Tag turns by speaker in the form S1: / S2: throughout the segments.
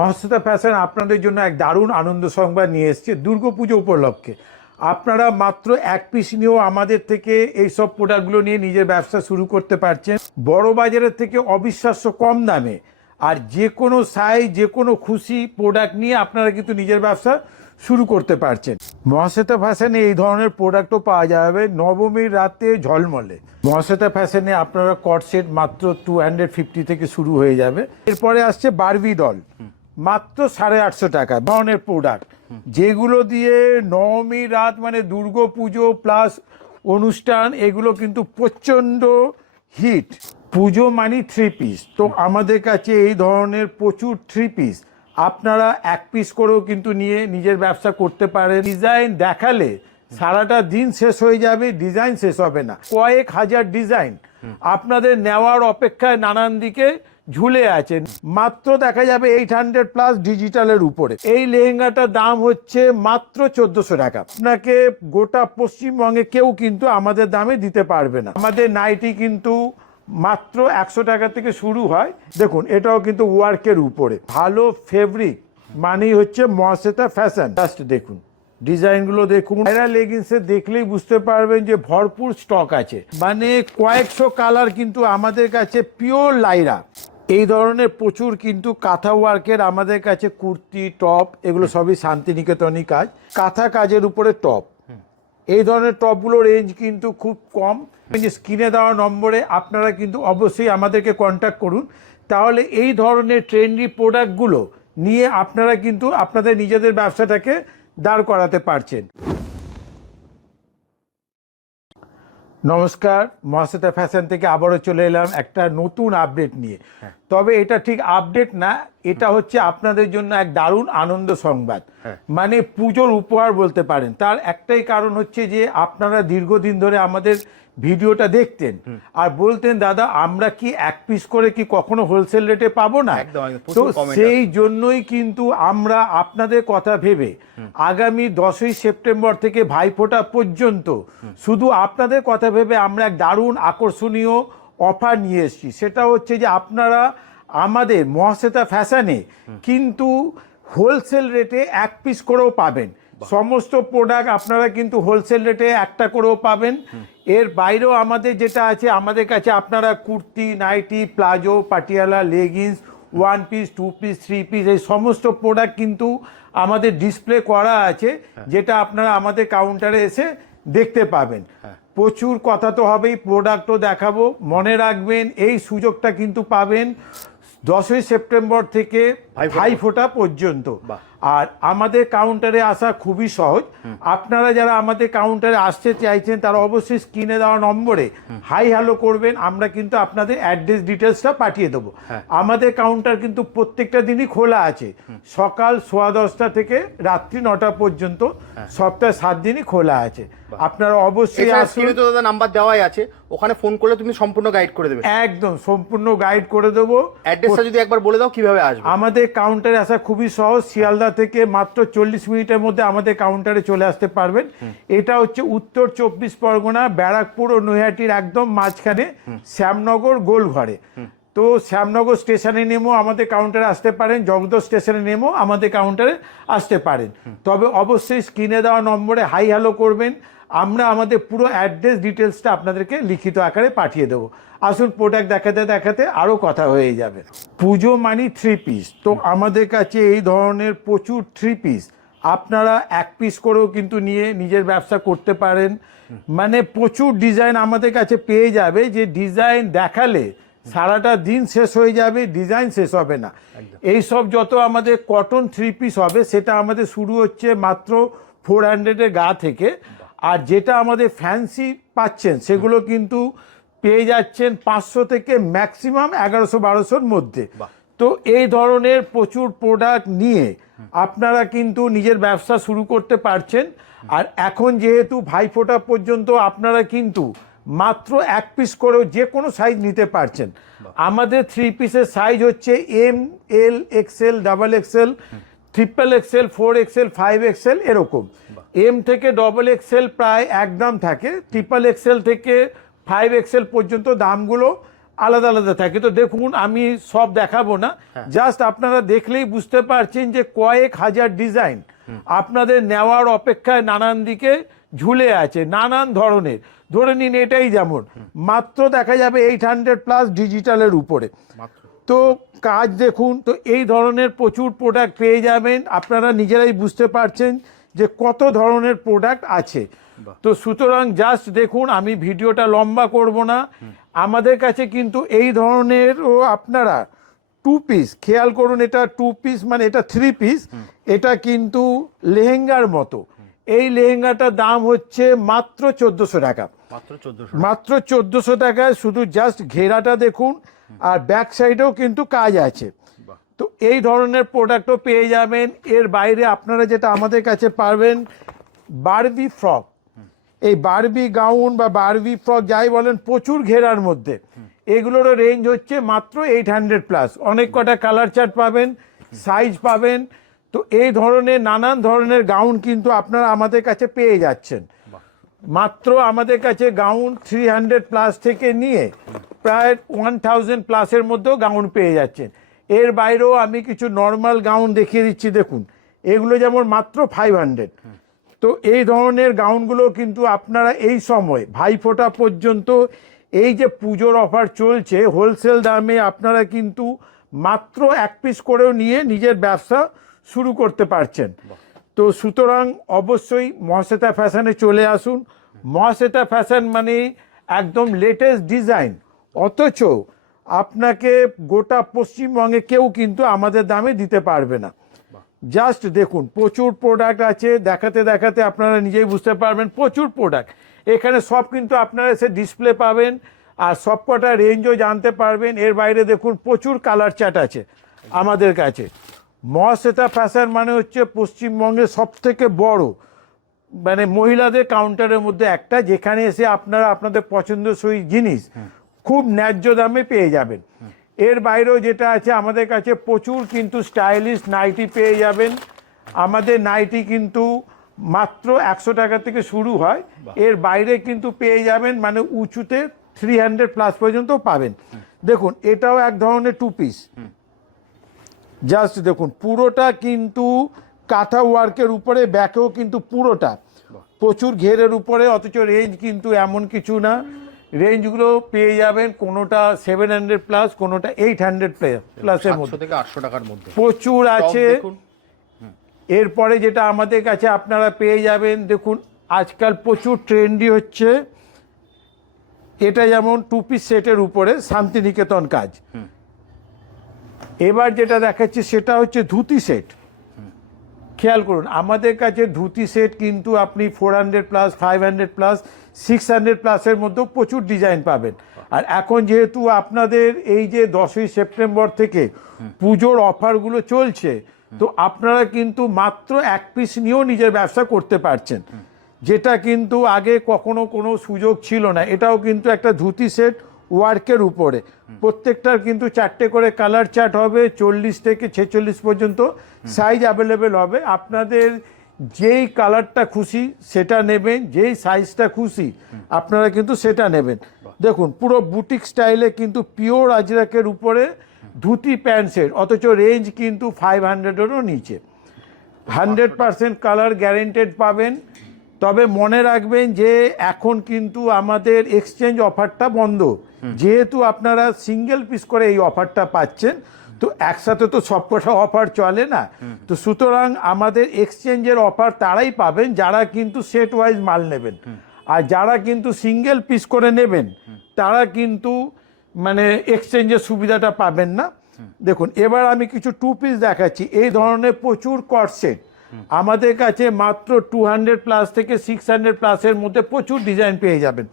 S1: Mahasweta fashion আপনাদের জন্য এক দারুণ আনন্দ সংবাদ নিয়ে এসছে দুর্গাপুজো উপলক্ষে। আপনারা মাত্র এক পিস নিয়েও আমাদের থেকে এই সব প্রোডাক্টগুলো নিয়ে নিজের ব্যবসা শুরু করতে পারছেন। বড় বাজারের থেকে অবিশ্বাস্য কম দামে। আর যে কোনো সাইজ যে কোনো খুশি প্রোডাক্ট নিয়ে আপনারা কিন্তু নিজের ব্যবসা শুরু করতে পারছেন। মহাশ্বেতা ফ্যাশনে এই ধরনের প্রোডাক্টও পাওয়া যাবে নবমীর রাতে ঝলমলে। মহাশ্বেতা ফ্যাশনে আপনারা কট সেট মাত্র টু হান্ড্রেড ফিফটি থেকে শুরু হয়ে যাবে। এরপরে আসছে বারবি ডল মাত্র সাড়ে আটশো টাকা ধরনের প্রোডাক্ট যেগুলো দিয়ে নবমী রাত মানে দুর্গা পুজো প্লাস অনুষ্ঠান, এগুলো কিন্তু প্রচণ্ড হিট পুজো মানি থ্রি পিস তো আমাদের কাছে এই ধরনের প্রচুর থ্রি পিস আপনারা এক পিস করেও কিন্তু নিয়ে নিজের ব্যবসা করতে পারেন। ডিজাইন দেখালে সারাটা দিন শেষ হয়ে যাবে ডিজাইন শেষ হবে না। কয়েক হাজার ডিজাইন আপনাদের নেওয়ার অপেক্ষায় নানান দিকে ঝুলে আছে। মাত্র দেখা যাবে এইট হান্ড্রেড প্লাস ডিজিটালের উপরে। এই লেহেঙ্গাটার দাম হচ্ছে মাত্র চোদ্দশো টাকা। আপনাকে গোটা পশ্চিমবঙ্গে কেউ কিন্তু আমাদের দামে দিতে পারবে না। আমাদের নাইটি কিন্তু মাত্র একশো টাকা থেকে শুরু হয়। দেখুন, এটাও কিন্তু ওয়ার্কের উপরে। ভালো ফেব্রিক মানেই হচ্ছে মহাশ্বেতা ফ্যাশন জাস্ট দেখুন, ডিজাইনগুলো দেখুন। এরা লেগিংসে দেখলেই বুঝতে পারবেন যে ভরপুর স্টক আছে। মানে কয়েকশো কালার কিন্তু আমাদের কাছে পিওর লাইরা এই ধরনের প্রচুর কিন্তু কাঁথা ওয়ার্কের আমাদের কাছে কুর্তি টপ এগুলো সবই শান্তিনিকেতনই কাজ। কাঁথা কাজের উপরে টপ এই ধরনের টপগুলোর রেঞ্জ কিন্তু খুব কম। স্ক্রিনে দেওয়া নম্বরে আপনারা কিন্তু অবশ্যই আমাদেরকে কন্ট্যাক্ট করুন। তাহলে এই ধরনের ট্রেন্ডি প্রোডাক্টগুলো নিয়ে আপনারা কিন্তু আপনাদের নিজেদের ব্যবসাটাকে দাঁড় করাতে পারছেন। নমস্কার মহাশ্বেতা ফ্যাশন থেকে আবারও চলে এলাম একটা নতুন আপডেট নিয়ে। তবে এটা ঠিক আপডেট না এটা হচ্ছে আপনাদের জন্য এক দারুণ আনন্দ সংবাদ। মানে পুজোর উপহার বলতে পারেন। তার একটাই কারণ হচ্ছে যে আপনারা দীর্ঘদিন ধরে আমাদের ভিডিওটা দেখতেন। আর বলতেন দাদা আমরা কি এক পিস করে কি কখনো হোলসেল রেটে পাবো না। তো সেই জন্যই কিন্তু আমরা আপনাদের কথা ভেবে আগামী দশই সেপ্টেম্বর থেকে ভাইফোঁটা পর্যন্ত শুধু আপনাদের কথা ভেবে আমরা এক দারুণ আকর্ষণীয় অফার নিয়ে এসেছি। সেটা হচ্ছে যে আপনারা আমাদের মহাশ্বেতা ফ্যাশনে কিন্তু হোলসেল রেটে এক পিস করেও পাবেন। সমস্ত প্রোডাক্ট আপনারা কিন্তু হোলসেল রেটে একটা করেও পাবেন। এর বাইরেও আমাদের যেটা আছে আমাদের কাছে আপনারা kurti nightie palazzo Patiala leggings one piece two piece three piece এই সমস্ত প্রোডাক্ট কিন্তু আমাদের ডিসপ্লে করা আছে যেটা আপনারা আমাদের কাউন্টারে এসে দেখতে পাবেন প্রচুর কথা তো হবেই প্রোডাক্টও দেখাবো মনে রাখবেন এই সুযোগটা কিন্তু পাবেন দশই সেপ্টেম্বর থেকে
S2: ভাইফোঁটা।
S1: ভাইফোঁটা পর্যন্ত। আর আমাদের কাউন্টারে আসা খুবই সহজ। আপনারা যারা আমাদের কাউন্টারে আসতে চাইছেন তারা অবশ্যই স্ক্রিনে দেওয়া নম্বরে হাই হ্যালো করবেন। আমরা কিন্তু আপনাদের অ্যাড্রেস ডিটেলসটা পাঠিয়ে দেবো।
S2: হ্যাঁ।
S1: আমাদের কাউন্টার কিন্তু প্রত্যেকটা দিনই খোলা আছে। সকাল সোয়া দশটা থেকে রাত্রি নটা পর্যন্ত সপ্তাহে সাত দিনই খোলা আছে। আপনারা অবশ্যই আসুন।
S2: তো দাদা নাম্বার দেওয়াই আছে। ওখানে ফোন করলে তুমি সম্পূর্ণ গাইড করে দেবে।
S1: একদম সম্পূর্ণ গাইড করে দেবো।
S2: অ্যাড্রেসটা যদি একবার বলে দাও কীভাবে আসবে?
S1: আমাদের কাউন্টারে আসা খুবই সহজ। শিয়ালদা থেকে মাত্র চল্লিশ মিনিটের মধ্যে আমাদের কাউন্টারে চলে আসতে পারবেন। এটা হচ্ছে উত্তর চব্বিশ পরগনা, ব্যারাকপুর ও নৈহাটির একদম মাঝখানে শ্যামনগর গোলঘরে তো শ্যামনগর স্টেশনে নেমেও আমাদের কাউন্টারে আসতে পারেন। জগদল স্টেশনে নেমেও আমাদের কাউন্টারে আসতে পারেন। তবে অবশ্যই স্ক্রিনে দেওয়া নম্বরে হাই হ্যালো করবেন। আমরা আমাদের পুরো অ্যাড্রেস ডিটেলসটা আপনাদেরকে লিখিত আকারে পাঠিয়ে দেবো। আসুন প্রোডাক্ট দেখাতে দেখাতে আরও কথা হয়ে যাবে। পুজো মানি থ্রি পিস তো আমাদের কাছে এই ধরনের প্রচুর থ্রি পিস আপনারা এক পিস করেও কিন্তু নিয়ে নিজের ব্যবসা করতে পারেন। মানে প্রচুর ডিজাইন আমাদের কাছে পেয়ে যাবে। যে ডিজাইন দেখালে সারাটা দিন শেষ হয়ে যাবে ডিজাইন শেষ হবে না। এই সব যত আমাদের কটন থ্রি পিস হবে সেটা আমাদের শুরু হচ্ছে মাত্র ফোর হান্ড্রেডের গা থেকে। আর যেটা আমাদের ফ্যান্সি পাচ্ছেন সেগুলো কিন্তু পেয়ে যাচ্ছেন পাঁচশো থেকে ম্যাক্সিমাম এগারোশো বারোশোর মধ্যে। তো এই ধরনের প্রচুর প্রোডাক্ট নিয়ে আপনারা কিন্তু নিজের ব্যবসা শুরু করতে পারছেন। আর এখন যেহেতু ভাইফোঁটা পর্যন্ত আপনারা কিন্তু মাত্র এক পিস করেও যে কোনো সাইজ নিতে পারছেন। আমাদের থ্রি পিসের সাইজ হচ্ছে M L XL double XL triple XL four XL five XL এরকম। এম থেকে ডবল এক্সেল প্রায় এক দাম থাকে ট্রিপল এক্সেল থেকে ফাইভ এক্সেল পর্যন্ত দামগুলো আলাদা আলাদা থাকে। তো দেখুন আমি সব দেখাবো না। জাস্ট আপনারা দেখলেই বুঝতে পারছেন যে কয়েক হাজার ডিজাইন আপনাদের নেওয়ার অপেক্ষায় নানান দিকে ঝুলে আছে নানান ধরনের। ধরে নিন এটাই যেমন। মাত্র দেখা যাবে এইট হান্ড্রেড প্লাস ডিজিটালের উপরে। তো কাজ দেখুন তো এই ধরনের প্রচুর প্রোডাক্ট পেয়ে যাবেন। আপনারা নিজেরাই বুঝতে পারছেন যে কত ধরনের প্রোডাক্ট আছে। তো সুতরাং জাস্ট দেখুন আমি ভিডিওটা লম্বা করব না। আমাদের কাছে কিন্তু এই ধরনের ও আপনারা টু পিস খেয়াল করুন এটা টু পিস মানে এটা থ্রি পিস এটা কিন্তু লেহেঙ্গার মতো। এই লেহেঙ্গাটার দাম হচ্ছে মাত্র চোদ্দোশো টাকা।
S2: মাত্র চোদ্দশো
S1: চোদ্দোশো টাকায় শুধু জাস্ট ঘেরাটা দেখুন আর ব্যাক সাইডেও কিন্তু কাজ আছে। তো এই ধরনের প্রোডাক্টও পেয়ে যাবেন। এর বাইরে আপনারা যেটা আমাদের কাছে পারবেন বারবি ফ্রক এই বারবি গাউন বা বারবি ফ্রক যাই বলেন, প্রচুর ঘেরার মধ্যে। এগুলোরও রেঞ্জ হচ্ছে মাত্র এইট হান্ড্রেড প্লাস অনেক কটা কালার চার্ট পাবেন সাইজ পাবেন। তো এই ধরনের, নানান ধরনের গাউন কিন্তু আপনারা আমাদের কাছে পেয়ে যাচ্ছেন। মাত্র আমাদের কাছে গাউন থ্রি হান্ড্রেড প্লাস থেকে নিয়ে প্রায় ওয়ান থাউজেন্ড প্লাসের মধ্যেও গাউন পেয়ে যাচ্ছেন। এর বাইরেও আমি কিছু নর্মাল গাউন দেখিয়ে দিচ্ছি, দেখুন। এগুলো যেমন মাত্র ফাইভ হান্ড্রেড তো এই ধরনের গাউনগুলো কিন্তু আপনারা এই সময় ভাইফোঁটা পর্যন্ত এই যে পুজোর অফার চলছে হোলসেল দামে আপনারা কিন্তু মাত্র এক পিস করেও নিয়ে নিজের ব্যবসা শুরু করতে পারছেন। তো সুতরাং অবশ্যই মহাশ্বেতা ফ্যাশনে চলে আসুন। মহাশ্বেতা ফ্যাশন মানে একদম লেটেস্ট ডিজাইন অথচ আপনাকে গোটা পশ্চিমবঙ্গে কেউ কিন্তু আমাদের দামে দিতে পারবে না। জাস্ট দেখুন প্রচুর প্রোডাক্ট আছে দেখাতে দেখাতে আপনারা নিজেই বুঝতে পারবেন প্রচুর প্রোডাক্ট এখানে সব কিন্তু আপনারা এসে ডিসপ্লে পাবেন আর সব কটা রেঞ্জও জানতে পারবেন। এর বাইরে দেখুন প্রচুর কালার চার্ট আছে আমাদের কাছে। মহাশ্বেতা ফ্যাশন মানে হচ্ছে পশ্চিমবঙ্গের সব থেকে বড়। মানে মহিলাদের কাউন্টারের মধ্যে একটা যেখানে এসে আপনারা আপনাদের পছন্দসই জিনিস খুব ন্যায্য দামে পেয়ে যাবেন। এর বাইরেও যেটা আছে আমাদের কাছে প্রচুর কিন্তু স্টাইলিশ নাইটি পেয়ে যাবেন। আমাদের নাইটি কিন্তু মাত্র একশো টাকা থেকে শুরু হয়। এর বাইরে কিন্তু পেয়ে যাবেন মানে উঁচুতে থ্রি হান্ড্রেড প্লাস পর্যন্ত পাবেন। দেখুন এটাও এক ধরনের টু পিস জাস্ট দেখুন পুরোটা কিন্তু কাঁথা ওয়ার্কের উপরে ব্যাকেও কিন্তু পুরোটা। প্রচুর ঘেরের উপরে অথচ রেঞ্জ কিন্তু এমন কিছু না। রেঞ্জগুলো পেয়ে যাবেন কোনোটা সেভেন হান্ড্রেড প্লাস কোনোটা এইট হান্ড্রেড প্লাসের মধ্যে।
S2: থেকে আটশো টাকার মধ্যে।
S1: প্রচুর আছে। এরপরে যেটা আমাদের কাছে আপনারা পেয়ে যাবেন দেখুন আজকাল প্রচুর ট্রেন্ডি হচ্ছে। এটা যেমন টু পিস সেটের উপরে শান্তিনিকেতন কাজ। এবার যেটা দেখাচ্ছি সেটা হচ্ছে ধুতি সেট খেয়াল করুন আমাদের কাছে ধুতি সেট কিন্তু আপনি four hundred plus five hundred plus six hundred প্লাসের মধ্যেও প্রচুর ডিজাইন পাবেন। আর এখন যেহেতু আপনাদের এই যে দশই সেপ্টেম্বর থেকে পুজোর অফারগুলো চলছে তো আপনারা কিন্তু মাত্র এক পিস নিয়েও নিজের ব্যবসা করতে পারছেন। যেটা কিন্তু আগে কখনো কোনো সুযোগ ছিল না। এটাও কিন্তু একটা ধুতি সেট ওয়ার্কের উপরে। প্রত্যেকটার কিন্তু চারটে করে কালার চার্ট হবে, চল্লিশ থেকে ছেচল্লিশ পর্যন্ত সাইজ অ্যাভেলেবেল হবে। আপনাদের যেই কালারটা খুশি সেটা নেবেন, যেই সাইজটা খুশি আপনারা কিন্তু সেটা নেবেন। দেখুন, পুরো বুটিক স্টাইলে কিন্তু পিওর আজরাকের উপরে ধুতি প্যান্টসের, অথচ রেঞ্জ কিন্তু ফাইভ হান্ড্রেডেরও নিচে। হান্ড্রেড পার্সেন্ট কালার গ্যারেন্টেড পাবেন। তবে মনে রাখবেন যে এখন কিন্তু আমাদের এক্সচেঞ্জ অফারটা বন্ধ। যেহেতু আপনারা সিঙ্গেল পিস করে এই অফারটা পাচ্ছেন তো একসাথে তো সবকটা অফার চলে না। তো সুতরাং আমাদের এক্সচেঞ্জের অফার তারাই পাবেন যারা কিন্তু সেট ওয়াইজ মাল নেবেন। আর যারা কিন্তু সিঙ্গেল পিস করে নেবেন তারা কিন্তু মানে এক্সচেঞ্জের সুবিধাটা পাবেন না। দেখুন এবার আমি কিছু টু পিস দেখাচ্ছি। এই ধরনের প্রচুর কট সেট আমাদের কাছে মাত্র টু হান্ড্রেড প্লাস থেকে সিক্স হান্ড্রেড প্লাসের মধ্যে প্রচুর ডিজাইন পেয়ে যাবেন।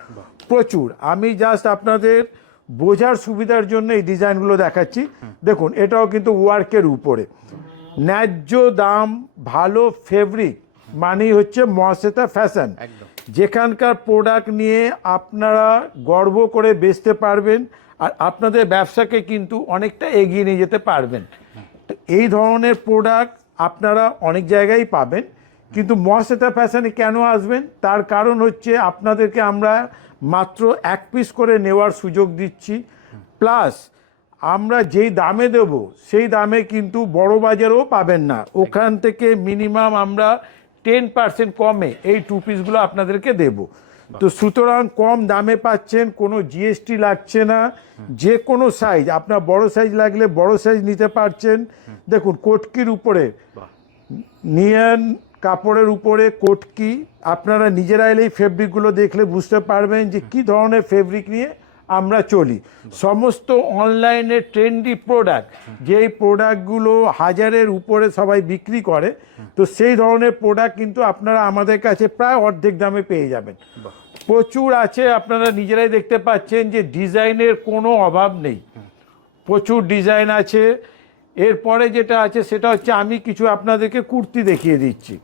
S1: প্রচুর। আমি জাস্ট আপনাদের বোঝার সুবিধার জন্য এই ডিজাইনগুলো দেখাচ্ছি। দেখুন এটাও কিন্তু ওয়ার্কের উপরে। ন্যায্য দাম ভালো ফেব্রিক মানেই হচ্ছে মহাশ্বেতা ফ্যাশন যেখানকার প্রোডাক্ট নিয়ে আপনারা গর্ব করে বেচতে পারবেন আর আপনাদের ব্যবসাকে কিন্তু অনেকটা এগিয়ে নিয়ে যেতে পারবেন। তো এই ধরনের প্রোডাক্ট আপনারা অনেক জায়গায় পাবেন, কিন্তু মহাশ্বেতা ফ্যাশনে কেন আসবেন? তার কারণ হচ্ছে আপনাদেরকে আমরা মাত্র এক পিস করে নেওয়ার সুযোগ দিচ্ছি। প্লাস আমরা যেই দামে দেব, সেই দামে কিন্তু বড় বাজারেও পাবেন না। ওখান থেকে মিনিমাম আমরা টেন পার্সেন্ট কমে এই টু পিসগুলো আপনাদেরকে দেব। তো সুতরাং কম দামে পাচ্ছেন কোনো জিএসটি লাগছে না যে কোনো সাইজ আপনার বড় সাইজ লাগলে বড় সাইজ নিতে পারছেন। দেখুন কোটকির উপরে নিয়ান কাপড়ের উপরে কোটকি আপনারা নিজেরা এলেই ফেব্রিকগুলো দেখলে বুঝতে পারবেন যে কি ধরনের ফেব্রিক নিয়ে আমরা চলি। সমস্ত অনলাইনে ট্রেন্ডি প্রোডাক্ট, যেই প্রোডাক্টগুলো হাজারের উপরে সবাই বিক্রি করে, তো সেই ধরনের প্রোডাক্ট কিন্তু আপনারা আমাদের কাছে প্রায় অর্ধেক দামে পেয়ে যাবেন। প্রচুর আছে, আপনারা নিজেরাই দেখতে পাচ্ছেন যে ডিজাইনের কোনো অভাব নেই। প্রচুর ডিজাইন আছে। এরপরে যেটা আছে, সেটা হচ্ছে আমি কিছু আপনাদেরকে কুর্তি দেখিয়ে দিচ্ছি।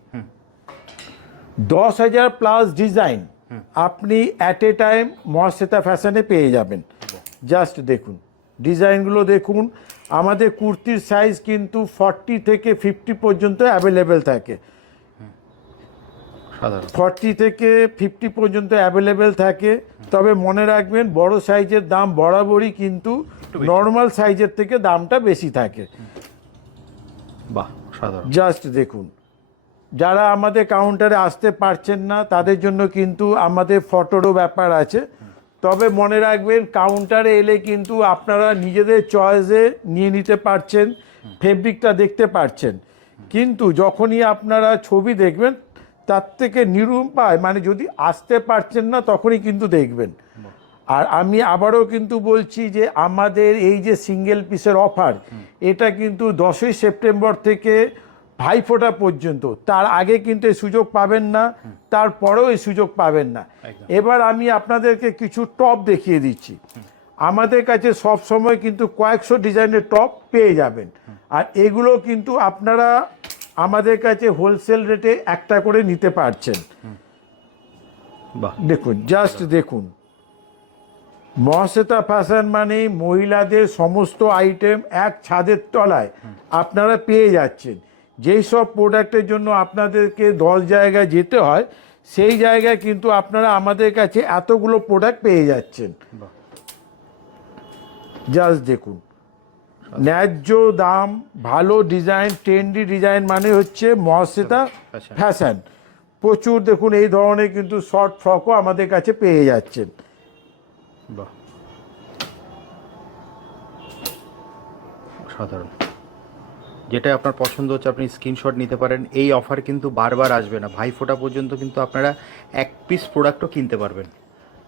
S1: দশ হাজার প্লাস ডিজাইন। আপনি অ্যাট এ টাইম মহাশ্বেতা ফ্যাশনে পেয়ে যাবেন। জাস্ট দেখুন ডিজাইনগুলো দেখুন আমাদের কুর্তির সাইজ কিন্তু ফর্টি থেকে ফিফটি পর্যন্ত অ্যাভেলেবেল থাকে। ফর্টি থেকে ফিফটি পর্যন্ত অ্যাভেলেবেল থাকে। তবে মনে রাখবেন বড় সাইজের দাম বরাবরই কিন্তু নর্মাল সাইজের থেকে দামটা বেশি থাকে।
S2: বাহ
S1: জাস্ট দেখুন। যারা আমাদের কাউন্টারে আসতে পারছেন না, তাদের জন্য কিন্তু আমাদের ফটোরও ব্যাপার আছে। তবে মনে রাখবেন কাউন্টারে এলে কিন্তু আপনারা নিজেদের চয়েসে নিয়ে নিতে পারছেন ফেব্রিকটা দেখতে পারছেন। কিন্তু যখনই আপনারা ছবি দেখবেন, তার থেকে নিরুপায় মানে যদি আসতে পারছেন না, তখনই কিন্তু দেখবেন। আর আমি আবারও কিন্তু বলছি যে, আমাদের এই যে সিঙ্গেল পিসের অফার এটা কিন্তু দশই সেপ্টেম্বর থেকে ভাইফোঁটা পর্যন্ত। তার আগে কিন্তু এই সুযোগ পাবেন না তারপরেও এই সুযোগ পাবেন না। এবার আমি আপনাদেরকে কিছু টপ দেখিয়ে দিচ্ছি। আমাদের কাছে সব সময় কিন্তু কয়েকশো ডিজাইনের টপ পেয়ে যাবেন। আর এগুলো কিন্তু আপনারা আমাদের কাছে হোলসেল রেটে একটা করে নিতে পারছেন।
S2: বাহ।
S1: দেখুন জাস্ট দেখুন। মহাশ্বেতা ফ্যাশন মানে মহিলাদের সমস্ত আইটেম এক ছাদের তলায় আপনারা পেয়ে যাচ্ছেন। যেই সব প্রোডাক্টের জন্য আপনাদেরকে দশ জায়গায় যেতে হয় সেই জায়গায় কিন্তু আপনারা আমাদের কাছে এতগুলো প্রোডাক্ট পেয়ে যাচ্ছেন। জাস্ট দেখুন। ন্যায্য দাম ভালো ডিজাইন ট্রেন্ডি ডিজাইন মানে হচ্ছে মহাশ্বেতা. ফ্যাশন। প্রচুর দেখুন এই ধরনের কিন্তু শর্ট ফ্রকও আমাদের কাছে পেয়ে যাচ্ছেন।
S2: বাহ। সাধারণ যেটা আপনার পছন্দ হচ্ছে আপনি স্ক্রিনশট নিতে পারেন। এই অফার কিন্তু বারবার আসবে না। ভাইফোঁটা পর্যন্ত কিন্তু আপনারা এক পিস প্রোডাক্টও কিনতে পারবেন।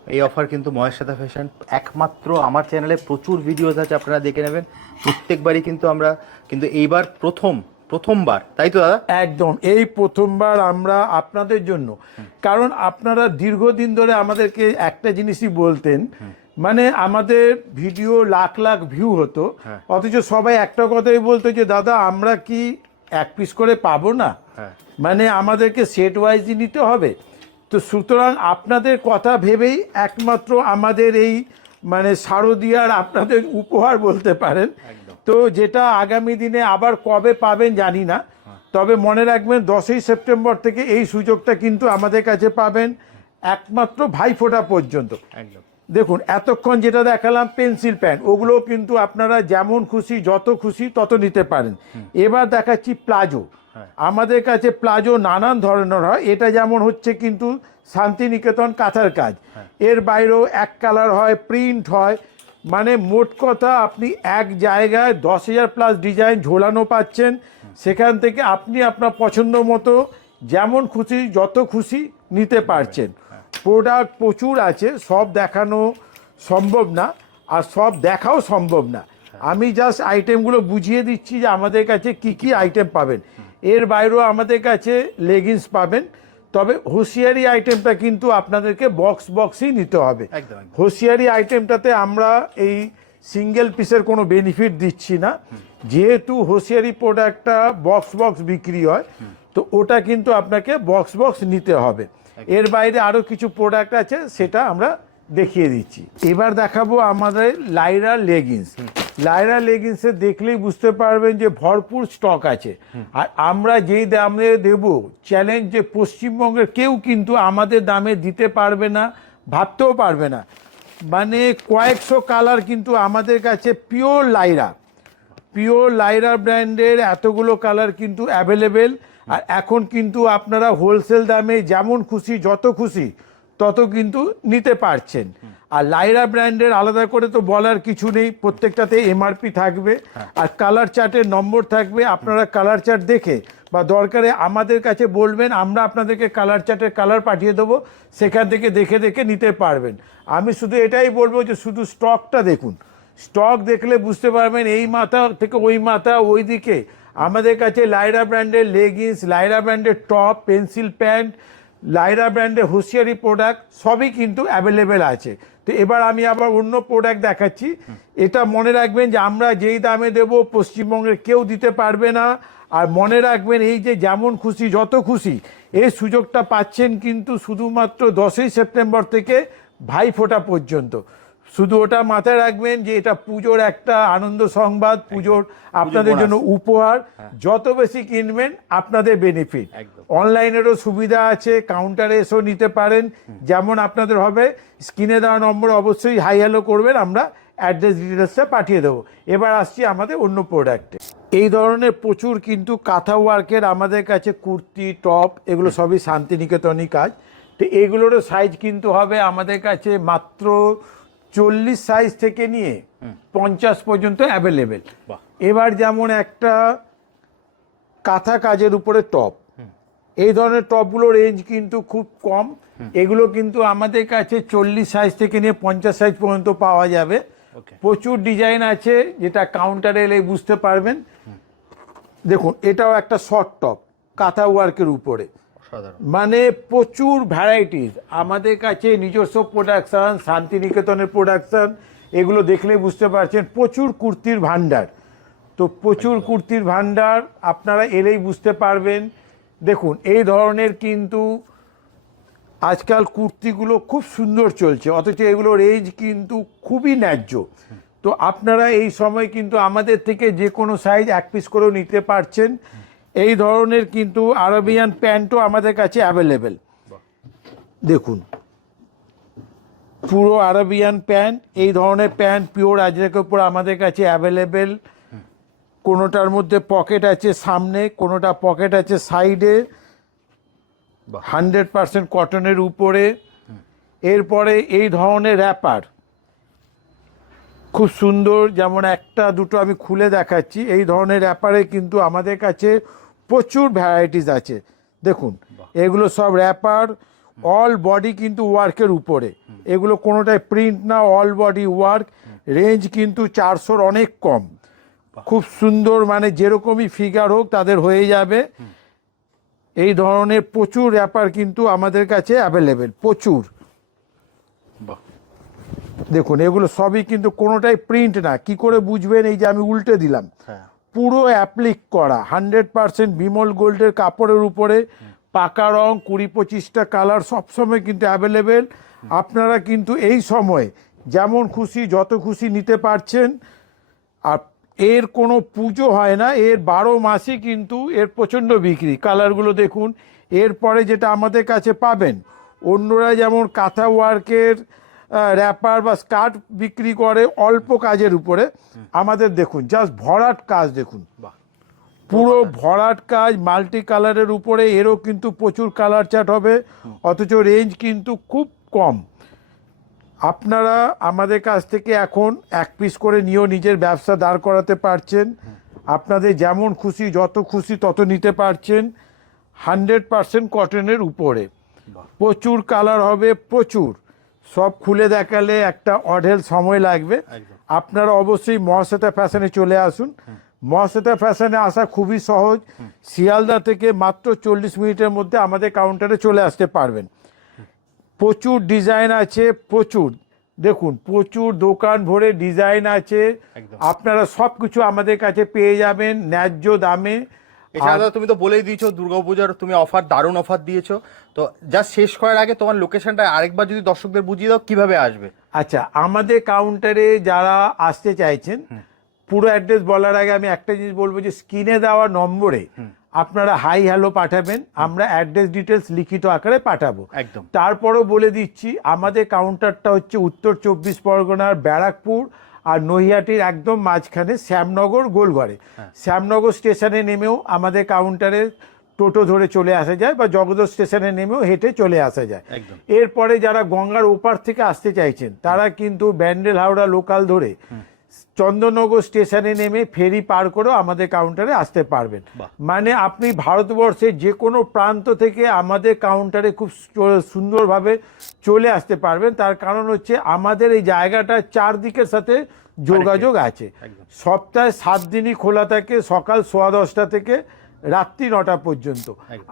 S2: এই অফার কিন্তু মহেশাদা ফ্যাশন একমাত্র আমার চ্যানেলে প্রচুর ভিডিওস আছে আপনারা দেখে নেবেন। প্রত্যেকবারই কিন্তু আমরা কিন্তু এইবার প্রথম প্রথমবার। তাই তো দাদা?
S1: একদম। এই প্রথমবার আমরা আপনাদের জন্য। কারণ আপনারা দীর্ঘদিন ধরে আমাদেরকে একটা জিনিসই বলতেন মানে আমাদের ভিডিও লাখ লাখ ভিউ হতো।
S2: হ্যাঁ।
S1: অথচ সবাই একটা কথাই বলতো যে দাদা আমরা কি এক পিস করে পাবো না?
S2: হ্যাঁ।
S1: মানে আমাদেরকে সেট ওয়াইজই নিতে হবে। তো সুতরাং আপনাদের কথা ভেবেই একমাত্র আমাদের এই মানে শারদীয়ার আপনাদের উপহার বলতে পারেন। তো যেটা আগামী দিনে আবার কবে পাবেন জানি না। তবে মনে রাখবেন দশই সেপ্টেম্বর থেকে এই সুযোগটা কিন্তু আমাদের কাছে পাবেন একমাত্র ভাইফোঁটা পর্যন্ত।
S2: একদম।
S1: দেখুন এতক্ষণ যেটা দেখালাম পেন্সিল প্যান ওগুলো কিন্তু আপনারা যেমন খুশি যত খুশি তত নিতে পারেন। এবার দেখাচ্ছি প্লাজো।
S2: হ্যাঁ।
S1: আমাদের কাছে প্লাজো নানান ধরনের হয়। এটা যেমন হচ্ছে কিন্তু শান্তিনিকেতন কাঁথার কাজ। এর বাইরেও এক কালার হয় প্রিন্ট হয়। মানে মোট কথা আপনি এক জায়গায় দশ হাজার প্লাস ডিজাইন ঝোলানো পাচ্ছেন। সেখান থেকে আপনি আপনার পছন্দ মতো যেমন খুশি যত খুশি নিতে পারছেন। প্রোডাক্ট প্রচুর আছে সব দেখানো সম্ভব না আর সব দেখাও সম্ভব না। আমি জাস্ট আইটেমগুলো বুঝিয়ে দিচ্ছি যে আমাদের কাছে কি কি আইটেম পাবেন। এর বাইরেও আমাদের কাছে লেগিংস পাবেন তবে হুঁশিয়ারি আইটেমটা কিন্তু আপনাদেরকে বক্স বক্সই নিতে হবে। হুঁশিয়ারি আইটেমটাতে আমরা এই সিঙ্গেল পিসের কোনো বেনিফিট দিচ্ছি না। যেহেতু হুঁশিয়ারি প্রোডাক্টটা বক্স বক্স বিক্রি হয় তো ওটা কিন্তু আপনাকে বক্স বক্স নিতে হবে। এর বাইরে আরও কিছু প্রোডাক্ট আছে সেটা আমরা দেখিয়ে দিচ্ছি। এবার দেখাবো আমাদের লাইরা লেগিংস লাইরা লেগিংসে দেখলেই বুঝতে পারবেন যে ভরপুর স্টক আছে। আর আমরা যেই দামে দেব চ্যালেঞ্জ যে পশ্চিমবঙ্গের কেউ কিন্তু আমাদের দামে দিতে পারবে না ভাবতেও পারবে না। মানে কয়েকশো কালার কিন্তু আমাদের কাছে পিওর লাইরা পিওর লাইরা ব্র্যান্ডের এতগুলো কালার কিন্তু অ্যাভেলেবেল আর এখন কিন্তু আপনারা হোলসেল দামে যেমন খুশি যত খুশি তত কিন্তু নিতে পারছেন। আর লাইরা ব্র্যান্ডের আলাদা করে তো বলার কিছু নেই প্রত্যেকটাতে এমআরপি থাকবে আর কালার চার্টের নম্বর থাকবে আপনারা কালার চার্ট দেখে বা দরকারে আমাদের কাছে বলবেন আমরা আপনাদেরকে কালার চার্টের কালার পাঠিয়ে দেবো সেখান থেকে দেখে দেখে নিতে পারবেন। আমি শুধু এটাই বলব যে শুধু স্টকটা দেখুন। স্টক দেখলে বুঝতে পারবেন এই মাথা থেকে ওই মাথা ওই দিকে আমাদের কাছে লাইরা ব্র্যান্ডের লেগিংস লাইরা ব্র্যান্ডের টপ পেন্সিল প্যান্ট লাইরা ব্র্যান্ডের হুঁশিয়ারি প্রোডাক্ট সবই কিন্তু অ্যাভেলেবেল আছে। তো এবার আমি আবার অন্য প্রোডাক্ট দেখাচ্ছি। এটা মনে রাখবেন যে আমরা যেই দামে দেব, পশ্চিমবঙ্গের কেউ দিতে পারবে না। আর মনে রাখবেন এই যে যেমন খুশি, যত খুশি, এই সুযোগটা পাচ্ছেন কিন্তু শুধুমাত্র দশই সেপ্টেম্বর থেকে ভাইফোঁটা পর্যন্ত। শুধু ওটা মাথায় রাখবেন যে এটা পুজোর একটা আনন্দ সংবাদ পুজোর আপনাদের জন্য উপহার। যত বেশি কিনবেন আপনাদের বেনিফিট অনলাইনেরও সুবিধা আছে কাউন্টারে এসেও নিতে পারেন। যেমন আপনাদের হবে স্ক্রিনে দেওয়া নম্বর অবশ্যই হাই হ্যালো করবেন আমরা অ্যাড্রেস ডিটেলসটা পাঠিয়ে দেবো। এবার আসছি আমাদের অন্য প্রোডাক্টে এই ধরনের প্রচুর কিন্তু কাঁথা ওয়ার্কের আমাদের কাছে কুর্তি টপ এগুলো সবই শান্তিনিকেতনই কাজ। তো এগুলোরও সাইজ কিন্তু হবে আমাদের কাছে মাত্র চল্লিশ সাইজ থেকে নিয়ে পঞ্চাশ পর্যন্ত অ্যাভেলেবেল এবার যেমন একটা কাঁথা কাজের উপরে টপ এই ধরনের টপগুলো রেঞ্জ কিন্তু খুব কম। এগুলো কিন্তু আমাদের কাছে চল্লিশ সাইজ থেকে নিয়ে পঞ্চাশ সাইজ পর্যন্ত পাওয়া যাবে। প্রচুর ডিজাইন আছে যেটা কাউন্টারে এলে বুঝতে পারবেন। দেখুন এটাও একটা শর্ট টপ কাঁথা ওয়ার্কের উপরে। মানে প্রচুর ভ্যারাইটিস আমাদের কাছে নিজস্ব প্রোডাকশন শান্তিনিকেতনের প্রোডাকশন এগুলো দেখলে বুঝতে পারছেন প্রচুর কুর্তির ভান্ডার তো প্রচুর কুর্তির ভান্ডার আপনারা এলেই বুঝতে পারবেন। দেখুন এই ধরনের কিন্তু আজকাল কুর্তিগুলো খুব সুন্দর চলছে অথচ এগুলো রেঞ্জ কিন্তু খুবই ন্যায্য। তো আপনারা এই সময় কিন্তু আমাদের থেকে যে কোনো সাইজ এক পিস করেও নিতে পারছেন। এই ধরনের কিন্তু আরবিয়ান প্যান্টও আমাদের কাছে অ্যাভেলেবেল দেখুন পুরো আরবিয়ান প্যান্ট এই ধরনের প্যান্ট পিওর আজরাকের উপর আমাদের কাছে অ্যাভেলেবেল কোনোটার মধ্যে পকেট আছে সামনে কোনোটা পকেট আছে সাইডে। হান্ড্রেড পার্সেন্ট কটনের উপরে। এরপরে এই ধরনের র্যাপার খুব সুন্দর যেমন একটা দুটো আমি খুলে দেখাচ্ছি। এই ধরনের র্যাপারে কিন্তু আমাদের কাছে প্রচুর ভ্যারাইটিস আছে। দেখুন এগুলো সব র্যাপার অল বডি কিন্তু ওয়ার্কের উপরে। এগুলো কোনোটাই প্রিন্ট না অল বডি ওয়ার্ক রেঞ্জ কিন্তু চারশোর অনেক কম। খুব সুন্দর মানে যেরকমই ফিগার হোক তাদের হয়ে যাবে। এই ধরনের প্রচুর র্যাপার কিন্তু আমাদের কাছে অ্যাভেলেবেল প্রচুর। দেখুন এগুলো সবই কিন্তু কোনোটাই প্রিন্ট না। কি করে বুঝবেন? এই যে আমি উল্টে দিলাম।
S2: হ্যাঁ।
S1: পুরো অ্যাপ্লিক করা। হান্ড্রেড পার্সেন্ট বিমল গোল্ডের কাপড়ের উপরে পাকা রং, কুড়ি পঁচিশটা কালার সবসময় কিন্তু অ্যাভেলেবেল আপনারা কিন্তু এই সময় যেমন খুশি, যত খুশি নিতে পারছেন। আর এর কোনো পুজো হয় না, এর বারো মাসই কিন্তু এর প্রচণ্ড বিক্রি। কালারগুলো দেখুন। এরপরে যেটা আমাদের কাছে পাবেন, অন্যরা যেমন কাঁথা ওয়ার্কের র্যাপার বা স্কার্ট বিক্রি করে অল্প কাজের উপরে। আমাদের দেখুন জাস্ট ভরাট কাজ দেখুন। পুরো ভরাট কাজ মাল্টি কালারের উপরে এরও কিন্তু প্রচুর কালার চার্ট হবে। অথচ রেঞ্জ কিন্তু খুব কম। আপনারা আমাদের কাছ থেকে এখন এক পিস করে নিয়েও নিজের ব্যবসা দাঁড় করাতে পারছেন। আপনাদের যেমন খুশি যত খুশি তত নিতে পারছেন। হান্ড্রেড পার্সেন্ট কটনের উপরে। প্রচুর কালার হবে প্রচুর। সব খুলে দেখালে একটা অঢেল সময় লাগবে। আপনারা অবশ্যই মহাশ্বেতা ফ্যাশনে চলে আসুন। মহাশ্বেতা ফ্যাশনে আসা খুবই সহজ। শিয়ালদা থেকে মাত্র চল্লিশ মিনিটের মধ্যে আমাদের কাউন্টারে চলে আসতে পারবেন। প্রচুর ডিজাইন আছে প্রচুর। দেখুন প্রচুর দোকান ভরে ডিজাইন আছে। আপনারা সব কিছু আমাদের কাছে পেয়ে যাবেন ন্যায্য দামে।
S2: এছাড়া তুমি তো বলেই দিয়েছ দুর্গাপূজার তুমি অফার দারুণ অফার দিয়েছ। তো জাস্ট শেষ করার আগে তোমার লোকেশনটা আরেকবার যদি দর্শকদের বুঝিয়ে দাও কীভাবে আসবে?
S1: আচ্ছা আমাদের কাউন্টারে যারা আসতে চাইছেন পুরো অ্যাড্রেস বলার আগে আমি একটা জিনিস বলব যে স্ক্রিনে দেওয়া নম্বরে আপনারা হাই হ্যালো পাঠাবেন আমরা অ্যাড্রেস ডিটেলস লিখিত আকারে পাঠাবো।
S2: একদম।
S1: তারপরও বলে দিচ্ছি আমাদের কাউন্টারটা হচ্ছে উত্তর চব্বিশ পরগনার ব্যারাকপুর আর নৈহাটির একদম মাঝখানে শ্যামনগর গোলঘরে। শ্যামনগর স্টেশনে নেমেও আমাদের কাউন্টারে টোটো ধরে চলে আসা যায় বা জগদল স্টেশনে নেমেও হেঁটে চলে আসা যায়। এরপরে যারা গঙ্গার ওপার থেকে আসতে চাইছেন তারা কিন্তু ব্যান্ডেল হাওড়া লোকাল ধরে চন্দননগর স্টেশনে নেমে ফেরি পার করেও আমাদের কাউন্টারে আসতে পারবেন। মানে আপনি ভারতবর্ষের যে কোনো প্রান্ত থেকে আমাদের কাউন্টারে খুব সুন্দরভাবে চলে আসতে পারবেন। তার কারণ হচ্ছে আমাদের এই জায়গাটা চারদিকের সাথে যোগাযোগ আছে। সপ্তাহে সাত দিনই খোলা থাকে সকাল সোয়া দশটা থেকে রাত্রি নটা পর্যন্ত।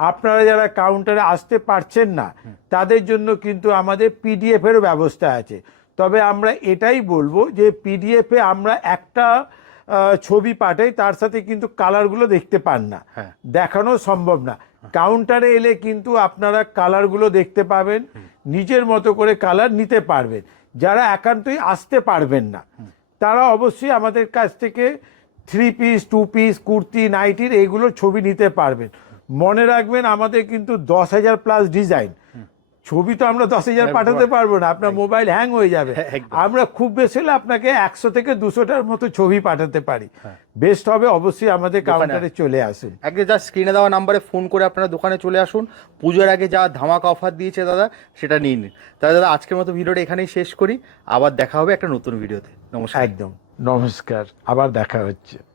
S1: আপনারা যারা কাউন্টারে আসতে পারছেন না তাদের জন্য কিন্তু আমাদের পিডিএফ এর ব্যবস্থা আছে। তবে আমরা এটাই বলব যে পিডিএফে আমরা একটা ছবি পাঠাই তার সাথে কিন্তু কালারগুলো দেখতে পান না।
S2: হ্যাঁ।
S1: দেখানো সম্ভব না। কাউন্টারে এলে কিন্তু আপনারা কালারগুলো দেখতে পাবেন নিজের মতো করে কালার নিতে পারবেন। যারা একান্তই আসতে পারবেন না তারা অবশ্যই আমাদের কাছ থেকে three piece two piece kurti নাইটির এইগুলোর ছবি নিতে পারবেন। মনে রাখবেন আমাদের কিন্তু দশ হাজার প্লাস ডিজাইন ছবি তো আমরা দশ হাজার পাঠাতে পারব না আপনার মোবাইল হ্যাং হয়ে যাবে।
S2: একদম।
S1: আমরা খুব বেশি হলে আপনাকে একশো থেকে দুশোটার মতো ছবি পাঠাতে পারি।
S2: হ্যাঁ।
S1: বেস্ট হবে অবশ্যই আমাদের কাউন্টারে চলে আসুন।
S2: আগে যা স্ক্রিনে দেওয়া নাম্বারে ফোন করে আপনারা দোকানে চলে আসুন। পুজোর আগে যা ধামাকা অফার দিয়েছে দাদা সেটা নিয়ে নিন। তাহলে দাদা আজকের মতো ভিডিওটা এখানেই শেষ করি। আবার দেখা হবে একটা নতুন ভিডিওতে। নমস্কার।
S1: একদম। নমস্কার। আবার দেখা হচ্ছে।